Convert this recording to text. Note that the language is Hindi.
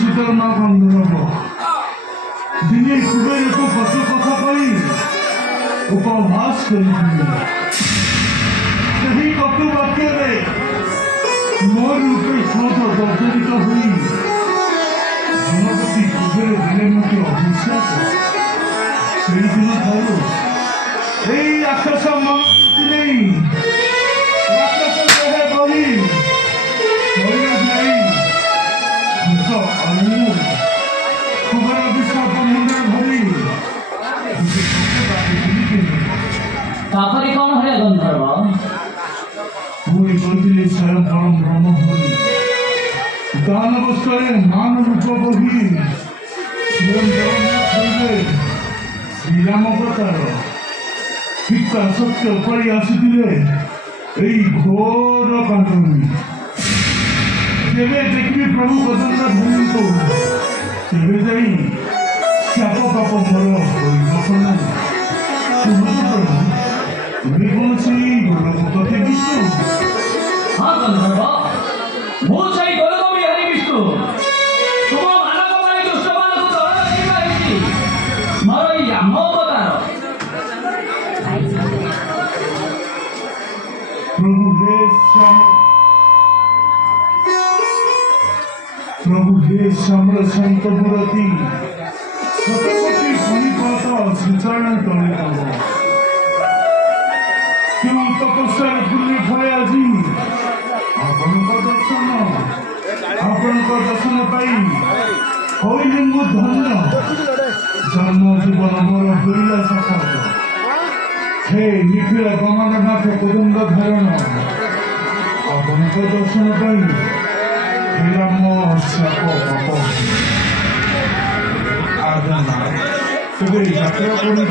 सुतर्मा गंधर्व दिने कुबेर को पशु कथा कही उपहास करी कटु वाक्य मोर रूपे क्रोध जर्जरित हुई जनपति कुबेर दिले मत अविश्वास से दिन ठारू राक्षस मन नहीं राक्षस देह बलि तापरी कौन है गंधर्व? पूरी बोलती स्वयं परम ब्रह्म हरि दानव स्तरे मान रूप बही स्वयं जगन्नाथ श्री राम अवतार पिता सत्य परि आसिथिले एई घोर कांटनी जेबे देखबी प्रभु कदंड भूमि को तेबे जाई शाप पाप मोर होई तुम्हें कौन सी गोलकपति विष्णु? हाँ गंधर्व, वो चाहिए गोलकपति हरि विष्णु। तुम मानव मारी दुष्ट मानव को दौड़ नहीं पाएगी। मारो ये राम अवतार। प्रभु हे श्यामल संत मूर्ति सतपति समीपत श्रीचरण तले क्यों तपस्या भूलि भय आज दर्शन पाई होइली मु धन्य जन्म जीवन मोर होइला सफल हे निखिल गमननाथ कुदुंड धरण आपणक दर्शन पाई राम शाप पाप आदना तेरे यात्रा करी